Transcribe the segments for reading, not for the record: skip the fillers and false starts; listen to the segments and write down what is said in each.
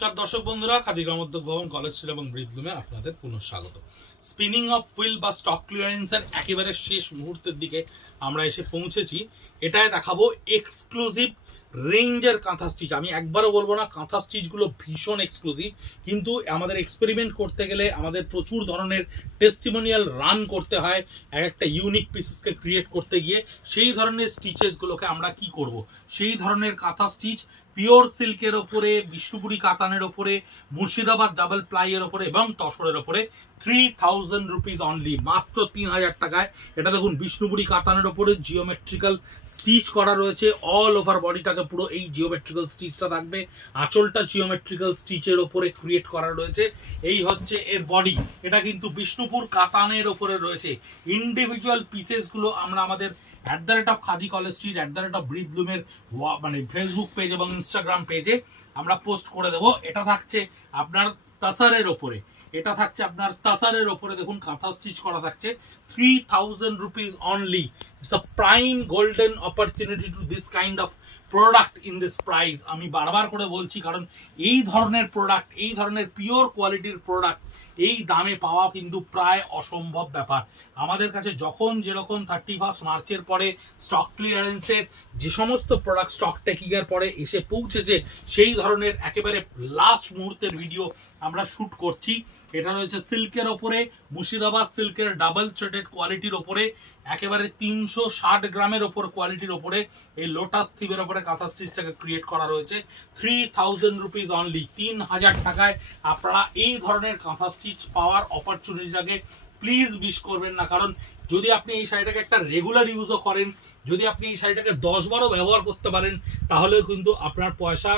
নমস্কার দর্শক বন্ধুরা, খাদি গ্রামোদ্যোগ ভবন, কলেজ স্ট্রিট এবং ব্রিথলুমে আপনাদের পুনঃ স্বাগত। স্পিনিং অফ হুইল বা স্টক ক্লিয়ারেন্সের একেবারে শেষ মুহূর্তের দিকে আমরা এসে পৌঁছেছি। এটায় দেখাবো এক্সক্লুসিভ রেঞ্জের কাঁথা স্টিচ। আমি একবারও বলবো না, কাঁথা স্টিচগুলো ভীষণ এক্সক্লুসিভ, কিন্তু আমাদের এক্সপেরিমেন্ট করতে গেলে আমাদের প্রচুর ধরনের টেস্টিমোনিয়াল রান করতে হয় এক একটা ইউনিক পিসেসকে ক্রিয়েট করতে গিয়ে। সেই ধরনের স্টিচেসগুলোকে আমরা কি করব, সেই ধরনের কাঁথা স্টিচ পিওর সিল্কের ওপরে, বিষ্ণুপুরি কাতানের ওপরে, মুর্শিদাবাদ ডাবল প্লাইয়ের ওপরে এবং তসরের ওপরে 3000 রুপিস অনলি, মাত্র 3000 টাকায়। এটা দেখুন, বিষ্ণুপুরি কাতানের ওপরে জিওমেট্রিক্যাল স্টিচ করা রয়েছে। অল ওভার বডিটাকে পুরো এই জিওমেট্রিক্যাল স্টিচটা থাকবে। আঁচলটা জিওমেট্রিক্যাল স্টিচের ওপরে ক্রিয়েট করা রয়েছে। এই হচ্ছে এর বডি। এটা কিন্তু বিষ্ণুপুর কাতানের ওপরে রয়েছে। ইন্ডিভিজুয়াল পিসেসগুলো আমরা আমাদের @খাদি কলেজ স্ট্রিট, @ব্রিথলুমের মানে ফেসবুক পেজ এবং ইনস্টাগ্রাম পেজে আমরা পোস্ট করে দেবো। এটা থাকছে আপনার তাসারের ওপরে, এটা থাকছে আপনার তাসারের ওপরে। দেখুন, কাঁথা স্টিচ করা থাকছে 3000 rupees only. It's a prime golden opportunity to this kind of product in this price. আমি বারবার করে বলছি, কারণ এই ধরনের প্রোডাক্ট, এই ধরনের পিওর কোয়ালিটির প্রোডাক্ট এই দামে পাওয়া কিন্তু প্রায় অসম্ভব ব্যাপার। আমাদের কাছে যখন যেরকম 31 মার্চের পরে স্টক ক্লিয়ারেন্সের যে সমস্ত প্রোডাক্ট স্টক টেকিং এর পরে এসে পৌঁছেছে, সেই ধরনের একেবারে লাস্ট মুহূর্তের ভিডিও আমরা শুট করছি। এটা রয়েছে সিল্কের ওপরে, মুর্শিদাবাদ সিল্কের ডাবল থ্রেডেড কোয়ালিটির ওপরে, একেবারে 360 গ্রামের ওপর কোয়ালিটির ওপরে এই লোটাস থিমের ওপরে কাঁথা স্টিচটাকে ক্রিয়েট করা রয়েছে। 3000 রুপিস অনলি, 3000 টাকায় আপনারা এই ধরনের কাঁথা স্টিচ পাওয়ার অপরচুনিটিটাকে প্লিজ মিস করবেন না। কারণ যদি আপনি এই শাড়িটাকে একটা রেগুলার ইউজও করেন, যদি আপনি এই শাড়িটাকে 10 বারও ব্যবহার করতে পারেন, তাহলেও কিন্তু আপনার পয়সা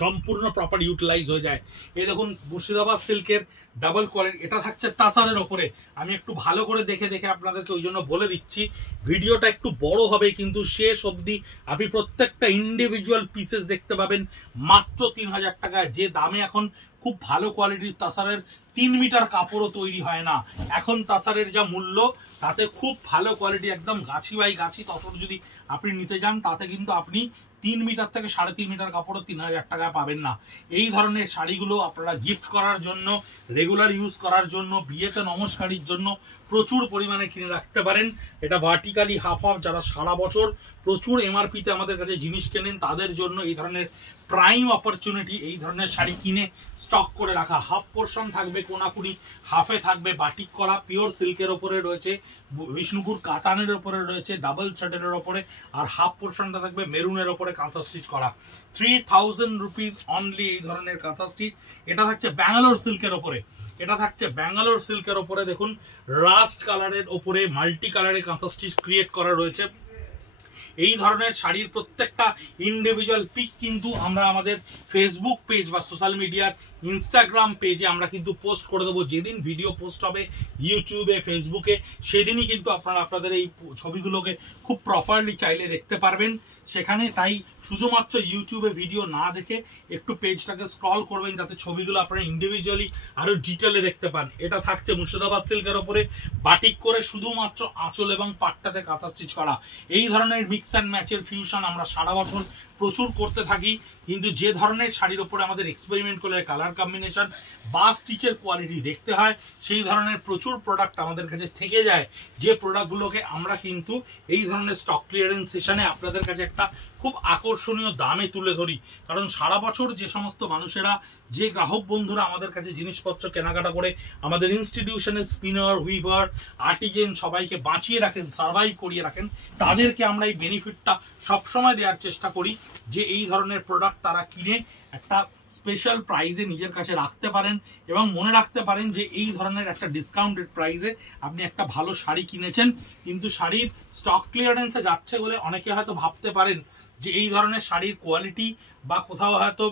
সম্পূর্ণ প্রপার ইউটিলাইজ হয়ে যায়। এই দেখুন, মুর্শিদাবাদ সিল্কের ডাবল কোয়ালিটি, এটা থাকছে তাসারের ওপরে। আমি একটু ভালো করে দেখে আপনাদেরকে ওই জন্য বলে দিচ্ছি, ভিডিওটা একটু বড় হবে, কিন্তু শেষ অবধি আপনি প্রত্যেকটা ইন্ডিভিজুয়াল পিসেস দেখতে পাবেন মাত্র 3000 টাকায়। যে দামে এখন খুব ভালো কোয়ালিটির তাসারের 3 মিটার কাপড়ও তৈরি হয় না। এখন তাসারের যা মূল্য, তাতে খুব ভালো কোয়ালিটি একদম গাছি বাই গাছি তসর যদি আপনি নিতে যান, তাতে কিন্তু আপনি 3 মিটার থেকে 3.5 মিটার কাপড়ও 3000 টাকায় পাবেন না। এই ধরনের শাড়িগুলো আপনারা গিফট করার জন্য, রেগুলার ইউজ করার জন্য, বিয়েতে নমস্কারের জন্য প্রচুর পরিমাণে কিনে রাখতে পারেন। এটা ভার্টিক্যালি হাফ হাফ, যারা সারা বছর প্রচুর এমআরপিতে আমাদের কাছে জিনিস কেনেন, তাদের জন্য এই ধরনের প্রাইম অপরচুনিটি এই ধরনের শাড়ি কিনে স্টক করে রাখা। হাফ পোর্শন থাকবে কোনাকুনি, হাফে থাকবে বাটিক করা, পিওর সিল্কের ওপরে রয়েছে, বিষ্ণুপুর কাতানের ওপরে রয়েছে, ডাবল থ্রেডের ওপরে, আর হাফ পোর্শনটা থাকবে মেরুনের ওপরে কাঁথা স্টিচ করা। 3000 রুপিস অনলি এই ধরনের কাঁথা স্টিচ। এটা থাকছে ব্যাঙ্গালোর সিল্কের ওপরে, এটা থাকছে ব্যাঙ্গালোর সিল্কের ওপরে। দেখুন, রাস্ট কালারের ওপরে মাল্টি কালারে কাঁথা স্টিচ ক্রিয়েট করা রয়েছে। এই ধরনের শাড়ির প্রত্যেকটা ইন্ডিভিজুয়াল পিক কিন্তু আমরা আমাদের ফেসবুক পেজ বা সোশ্যাল মিডিয়ার ইনস্টাগ্রাম পেজে আমরা কিন্তু পোস্ট করে দেবো। যেদিন ভিডিও পোস্ট হবে ইউটিউবে, ফেসবুকে, সেদিনই কিন্তু আপনারা আপনাদের এই ছবিগুলোকে খুব প্রপারলি চাইলে দেখতে পারবেন সেখানে। তাই শুধুমাত্র ইউটিউবে ভিডিও না দেখে একটু পেজটাকে স্ক্রল করবেন, যাতে ছবিগুলো আপনারা ইন্ডিভিজুয়ালি আরো ডিটেলে দেখতে পান। এটা থাকছে মুর্শিদাবাদ সিল্কের ওপরে বাটিক করে, শুধুমাত্র আঁচল এবং পাটটাতে কাঁথা স্টিচ করা। এই ধরনের মিক্স অ্যান্ড ম্যাচের ফিউশন আমরা সারা বছর প্রচুর করতে থাকি, কিন্তু যে ধরনের শাড়ির ওপরে আমাদের এক্সপেরিমেন্ট করলে কালার কম্বিনেশন বা স্টিচের কোয়ালিটি দেখতে হয়, সেই ধরনের প্রচুর প্রোডাক্ট আমাদের কাছে থেকে যায়, যে প্রোডাক্টগুলোকে আমরা কিন্তু এই ধরনের স্টক ক্লিয়ারেন্স সেশনে আপনাদের কাছে একটা খুব আকর্ষণীয় দামে তুলে ধরি। কারণ সারা বছর যে সমস্ত মানুষেরা, যে গ্রাহক বন্ধুরা আমাদের কাছে জিনিসপত্র কেনাকাটা করে আমাদের ইনস্টিটিউশনের স্পিনার, উইভার, আর্টিজেন সবাইকে বাঁচিয়ে রাখেন, সার্ভাইভ করিয়ে রাখেন, তাদেরকে আমরা এই বেনিফিটটা সবসময় দেওয়ার চেষ্টা করি, যে এই ধরনের প্রোডাক্ট তারা কিনে একটা স্পেশাল প্রাইজে নিজের কাছে রাখতে পারেন, এবং মনে রাখতে পারেন যে এই ধরনের একটা ডিসকাউন্টেড প্রাইজে আপনি একটা ভালো শাড়ি কিনেছেন। কিন্তু শাড়ির স্টক ক্লিয়ারেন্সে যাচ্ছে বলে অনেকে হয়তো ভাবতে পারেন যে এই ধরনের শাড়ির কোয়ালিটি বা কোথাও হয়তো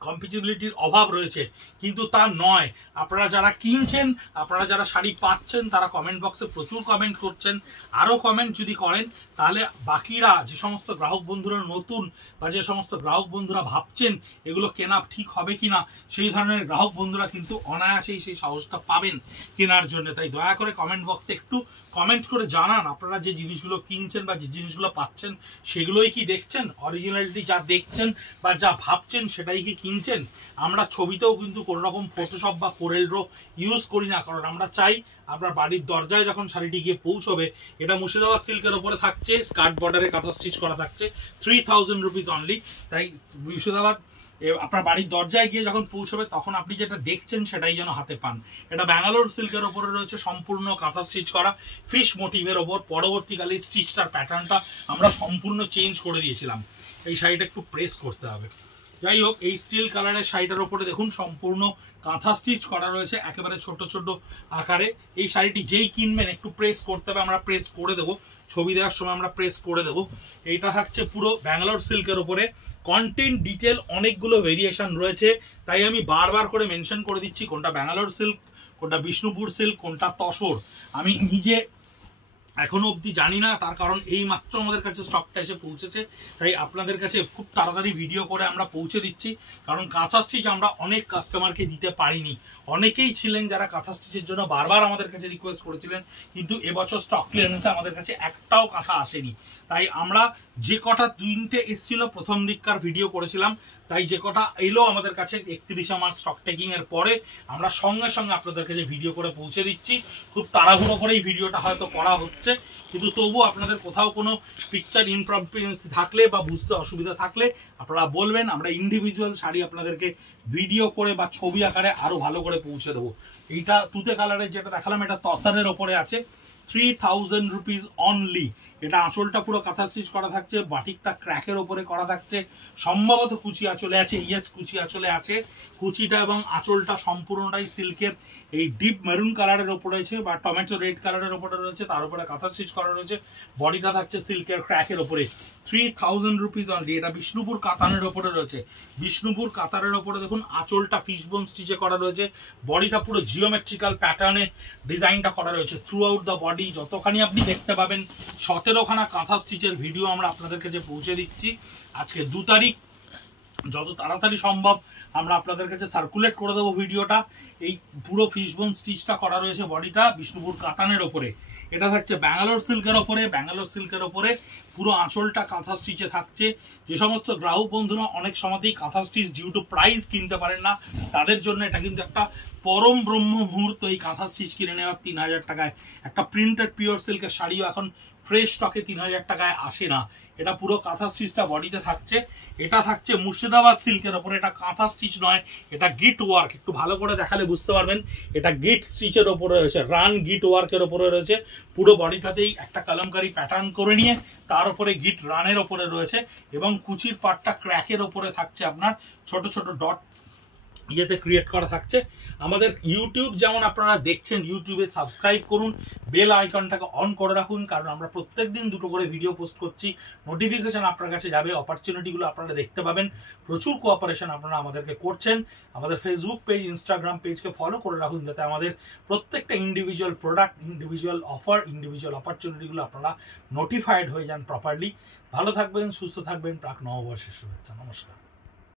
কম্পিটিবিলিটির অভাব রয়েছে, কিন্তু তা নয়। আপনারা যারা কিনছেন, আপনারা যারা শাড়ি পাচ্ছেন, তারা কমেন্ট বক্সে প্রচুর কমেন্ট করছেন। আরও কমেন্ট যদি করেন, তাহলে বাকিরা যে সমস্ত গ্রাহক বন্ধুরা নতুন বা যে সমস্ত গ্রাহক বন্ধুরা ভাবছেন এগুলো কেনা ঠিক হবে কিনা, সেই ধরনের গ্রাহক বন্ধুরা কিন্তু অনায়াসেই সেই সাহসটা পাবেন কেনার জন্য। তাই দয়া করে কমেন্ট বক্সে একটু কমেন্ট করে জানান আপনারা যে জিনিসগুলো কিনছেন বা যে জিনিসগুলো পাচ্ছেন সেগুলোই কি দেখছেন, অরিজিনালিটি যা দেখছেন বা যা ভাবছেন সেটাই কি কিনছেন, আমরা ছবিতেও কিন্তু কোনো রকম ফটোশপ বা কোরেল ড্র ইউজ করি না, কারণ আমরা চাই আপনার বাড়ির দরজায় যখন শাড়িটি গিয়ে পৌঁছবে, এটা মুর্শিদাবাদ সিল্কের ওপরে থাকছে, স্কার্ট বর্ডারে কাঁথা স্টিচ করা থাকছে, 3000 রুপিস অনলি। তাই মুর্শিদাবাদ আপনার বাড়ির দরজায় গিয়ে যখন পৌঁছবে তখন আপনি যেটা দেখছেন সেটাই যেন হাতে পান। এটা ব্যাঙ্গালোর সিল্কের ওপরে রয়েছে, সম্পূর্ণ কাঁথা স্টিচ করা ফিশ মোটিভের ওপর। পরবর্তীকালে স্টিচটার প্যাটার্নটা আমরা সম্পূর্ণ চেঞ্জ করে দিয়েছিলাম। এই শাড়িটা একটু প্রেস করতে হবে। যাই হোক, এই স্টিল কালারের শাড়িটার ওপরে দেখুন সম্পূর্ণ কাঁথা স্টিচ করা রয়েছে একেবারে ছোট ছোট আকারে। এই শাড়িটি যেই কিনবেন একটু প্রেস করতে হবে, আমরা প্রেস করে দেবো, ছবি দেওয়ার সময় আমরা প্রেস করে দেবো। এইটা থাকছে পুরো ব্যাঙ্গালোর সিল্কের ওপরে। কন্টেন্ট ডিটেল অনেকগুলো ভেরিয়েশন রয়েছে, তাই আমি বারবার করে মেনশন করে দিচ্ছি কোনটা ব্যাঙ্গালোর সিল্ক, কোনটা বিষ্ণুপুর সিল্ক, কোনটা তসর। আমি নিজে এখনো অবধি জানি না, তার কারণ এই মাত্র আমাদের কাছে স্টকটা এসে পৌঁছেছে, তাই আপনাদের কাছে খুব তাড়াতাড়ি ভিডিও করে আমরা পৌঁছে দিচ্ছি। কারণ কাঁথা স্টিচ আমরা অনেক কাস্টমারকে দিতে পারিনি। অনেকেই ছিলেন যারা কাঁথা স্টিচের জন্য বারবার আমাদের কাছে রিকোয়েস্ট করেছিলেন, কিন্তু এবছর স্টক ক্লিয়ারেন্সে আমাদের কাছে একটাও কাঁথা আসেনি। তাই আমরা যে কটা 3টে এসেছিল প্রথম দিককার ভিডিও করেছিলাম, তাই যে কটা এলো আমাদের কাছে 31 মার্চ স্টক টেকিং এর পরে আমরা সঙ্গে সঙ্গে আপনাদের কাছে ভিডিও করে পৌঁছে দিচ্ছি। খুব তাড়াহুড়ো করে এই ভিডিওটা হয়তো করা হচ্ছে, কিন্তু তবু আপনাদের কোথাও কোনো পিকচার ইনপ্রপারেন্সি থাকলে বা বুঝতে অসুবিধা থাকলে আপনারা বলবেন, আমরা ইন্ডিভিজুয়াল শাড়ি আপনাদেরকে ভিডিও করে বা ছবি আকারে আরো ভালো করে পৌঁছে দেবো। এইটা তুতে কালারের যেটা দেখালাম, এটা তসারের ওপরে আছে, 3000 রুপিস অনলি। এটা আঁচলটা পুরো কাঁথা স্টিচ করা থাকছে, বাটিকটা ক্র্যাকের ওপরে করা থাকছে, সম্ভবত কুচি আঁচলে আছে, ইয়েস কুচি আঁচলে আছে। কুচিটা এবং আঁচলটা সম্পূর্ণটাই সিল্কের এই ডিপ মেরুন কালারের ওপরে রয়েছে বা টমেটো রেড কালারের ওপরে রয়েছে, তার উপরে কাঁথা স্টিচ করা রয়েছে। বডিটা থাকছে সিল্কের ক্র্যাকের ওপরে, 3000 রুপিস অনলি। এটা বিষ্ণুপুর কাতানের ওপরে রয়েছে। বিষ্ণুপুর কাতারের ওপরে দেখুন আঁচলটা ফিশবোন স্টিচে করা রয়েছে, বডিটা পুরো জিওমেট্রিক্যাল প্যাটার্নে ডিজাইনটা করা রয়েছে থ্রু আউট দ্য বডি। যতখানি আপনি দেখতে পাবেন 17খানা কাঁথা স্টিচের ভিডিও আমরা আপনাদের কাছে পৌঁছে দিচ্ছি। আজকে 2 তারিখ, যত তাড়াতাড়ি সম্ভব আমরা আপনাদের কাছে সার্কুলেট করে দেবো ভিডিওটা। এই পুরো ফিশবোন স্টিচটা করা রয়েছে বডিটা বিষ্ণুপুর কাতানের ওপরে। এটা থাকছে ব্যাঙ্গালোর সিল্কের ওপরে। ব্যাঙ্গালোর সিল্কের ওপরে পুরো আঁচলটা কাঁথা স্টিচে থাকছে। যে সমস্ত গ্রাহক বন্ধুরা অনেক সময়তেই কাঁথা স্টিচ ডিউ টু প্রাইস কিনতে পারেন না, তাদের জন্য এটা কিন্তু একটা পরম ব্রহ্ম মুহূর্ত। এই কাঁথা স্টিচ কিনে নেওয়ার 3000 টাকায় একটা প্রিন্টেড পিওর সিল্কের শাড়িও এখন ফ্রেশ স্টকে 3000 টাকায় আসে না। এটা পুরো কাঁথা স্টিচটা বডিতে থাকছে। এটা থাকছে মুর্শিদাবাদ সিল্কের ওপরে। এটা কাঁথা স্টিচ নয়, এটা গিট ওয়ার্ক। একটু ভালো করে দেখালে বুঝতে পারবেন, এটা গিট স্টিচের ওপরে রয়েছে, রান গিট ওয়ার্কের ওপরে রয়েছে। পুরো বডিটাতেই একটা কলমকারি প্যাটার্ন করে নিয়ে তার উপরে গিট রানের ওপরে রয়েছে, এবং কুচির পাটটা ক্র্যাকের ওপরে থাকছে আপনার ছোট ছোট ডট ইয়েতে ক্রিয়েট করা থাকছে। আমাদের ইউটিউব যেমন আপনারা দেখছেন, ইউটিউবে সাবস্ক্রাইব করুন, বেল আইকনটাকে অন করে রাখুন, কারণ আমরা প্রত্যেকদিন 2টো করে ভিডিও পোস্ট করছি। নোটিফিকেশন আপনার কাছে যাবে, অপরচুনিটিগুলো আপনারা দেখতে পাবেন। প্রচুর কোঅপারেশন আপনারা আমাদেরকে করছেন। আমাদের ফেসবুক পেজ, ইনস্টাগ্রাম পেজকে ফলো করে রাখুন, যাতে আমাদের প্রত্যেকটা individual product, individual offer, individual অপরচুনিটিগুলো আপনারা নোটিফাইড হয়ে যান প্রপারলি। ভালো থাকবেন, সুস্থ থাকবেন। প্রাক নববর্ষের শুভেচ্ছা। নমস্কার।